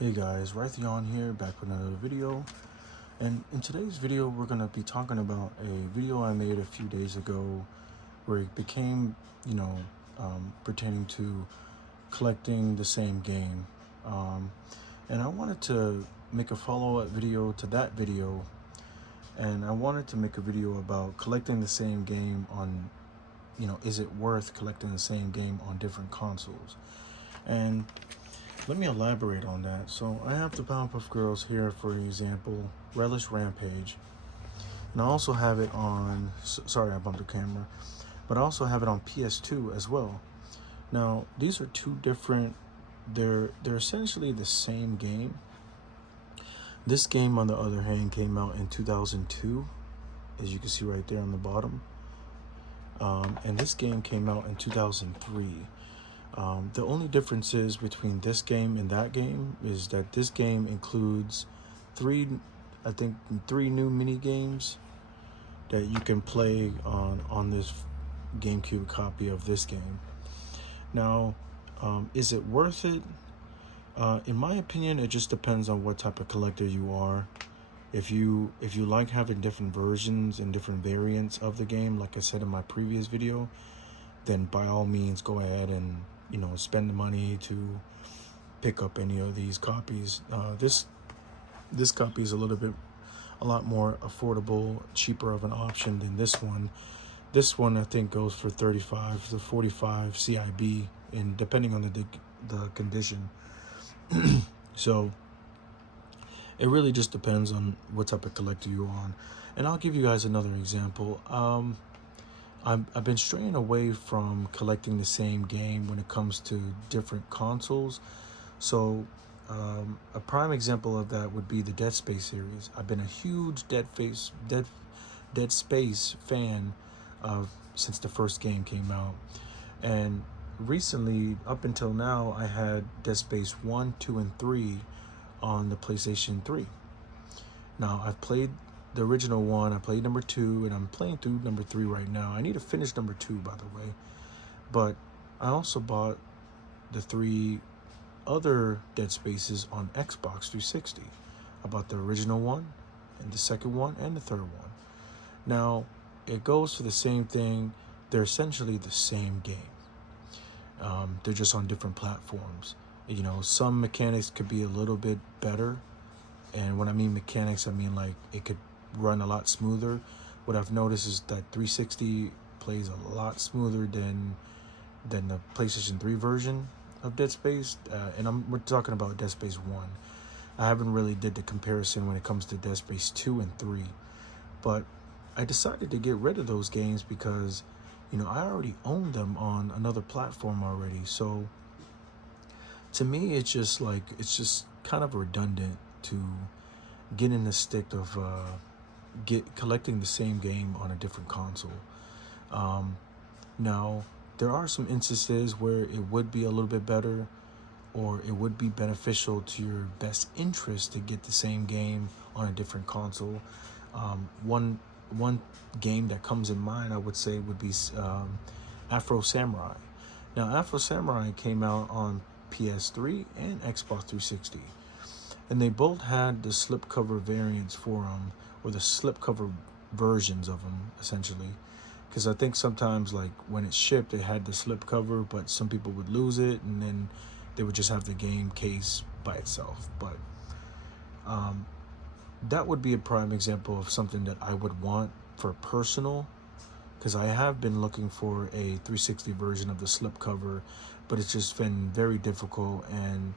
Hey guys, Raytheon here, back with another video. And in today's video, we're going to be talking about a video I made a few days ago where it became, pertaining to collecting the same game. Um, and I wanted to make a follow-up video to that video. And I wanted to make a video about collecting the same game on, is it worth collecting the same game on different consoles? And let me elaborate on that. So I have the Powerpuff Girls here, for example, Relish Rampage. And I also have it on, sorry I bumped the camera, but I also have it on PS2 as well. Now, these are two different, they're essentially the same game. This game, on the other hand, came out in 2002, as you can see right there on the bottom. And this game came out in 2003. The only differences between this game and that game is that this game includes three new mini games that you can play on this GameCube copy of this game. Now, is it worth it? In my opinion, it just depends on what type of collector you are. If you like having different versions and different variants of the game, like I said in my previous video, then by all means go ahead and spend the money to pick up any of these copies. This copy is a lot more affordable, cheaper of an option than this one. This one I think goes for 35 to 45 CIB, and depending on the condition. So it really just depends on what type of collector you're on. And I'll give you guys another example. I've been straying away from collecting the same game when it comes to different consoles. So a prime example of that would be the Dead Space series. I've been a huge Dead Space fan since the first game came out. And recently, up until now, I had Dead Space 1, 2, and 3 on the PlayStation 3. Now, I've played the original one, I played number 2, and I'm playing through number 3 right now. I need to finish number 2, by the way. But I also bought the 3 other Dead Spaces on Xbox 360. I bought the original one, and the second one, and the third one. Now, it goes for the same thing. They're essentially the same game. They're just on different platforms. Some mechanics could be a little bit better. And when I mean mechanics, I mean like it could run a lot smoother. What I've noticed is that 360 plays a lot smoother than the PlayStation 3 version of Dead Space. And we're talking about Dead Space 1. I haven't really did the comparison when it comes to Dead Space 2 and 3. But I decided to get rid of those games because I already own them on another platform already. So to me, it's just kind of redundant to get in the stick of collecting the same game on a different console. Now, there are some instances where it would be a little bit better, or it would be beneficial to your best interest to get the same game on a different console. One game that comes in mind, I would say, would be Afro Samurai. Now, Afro Samurai came out on PS3 and Xbox 360, and they both had the slipcover variants for them, or the slipcover versions of them, essentially. Because I think sometimes, like when it shipped, it had the slipcover, but some people would lose it, and then they would just have the game case by itself. But that would be a prime example of something that I would want for personal, because I have been looking for a 360 version of the slipcover, but it's just been very difficult. And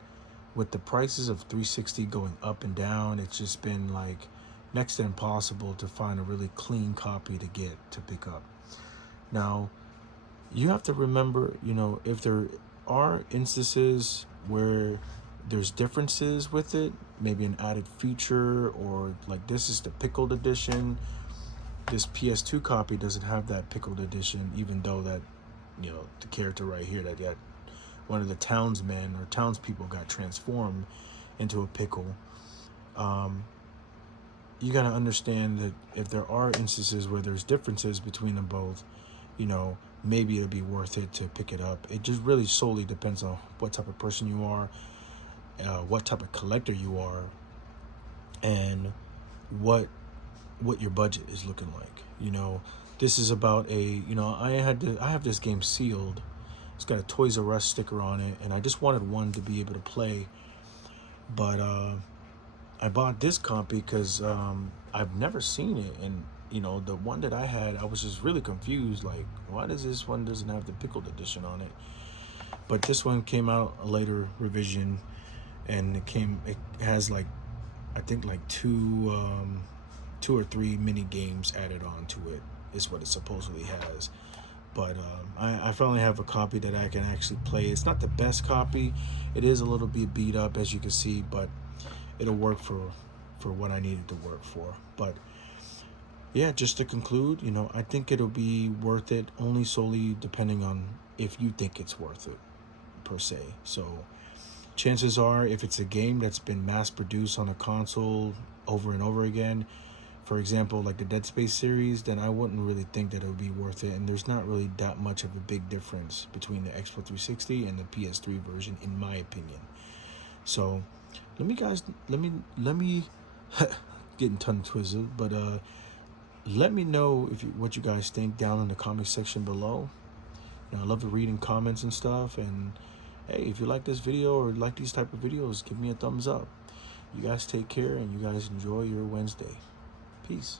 with the prices of 360 going up and down, it's just been like next to impossible to find a really clean copy to pick up. Now, you have to remember, if there are instances where there's differences with it, maybe an added feature, or like this is the pickled edition. This PS2 copy doesn't have that pickled edition, even though that, the character right here, that got one of the townsmen or townspeople got transformed into a pickle. You got to understand that if there are instances where there's differences between them both, maybe it'll be worth it to pick it up. It just really solely depends on what type of person you are. what type of collector you are, and what your budget is looking like. This is about I have this game sealed. It's got a Toys R Us sticker on it, and I just wanted one to be able to play. But I bought this copy because I've never seen it, and the one that I had, I was just really confused. Like, why does this one doesn't have the pickled edition on it? But this one came out a later revision, and it has like, I think like two or three mini games added on to it is what it supposedly has. But I finally have a copy that I can actually play. It's not the best copy. It is a little bit beat up, as you can see, but it'll work for what I needed to work for. But yeah, just to conclude, I think it'll be worth it only solely depending on if you think it's worth it, per se. So chances are, if it's a game that's been mass produced on a console over and over again, for example, like the Dead Space series, then I wouldn't really think that it would be worth it. And there's not really that much of a big difference between the Xbox 360 and the PS3 version, in my opinion. So let me getting tongue twisted, but let me know what you guys think down in the comment section below. I love to read in comments and stuff. And hey, if you like this video or like these type of videos, give me a thumbs up. You guys take care, and you guys enjoy your Wednesday. Peace.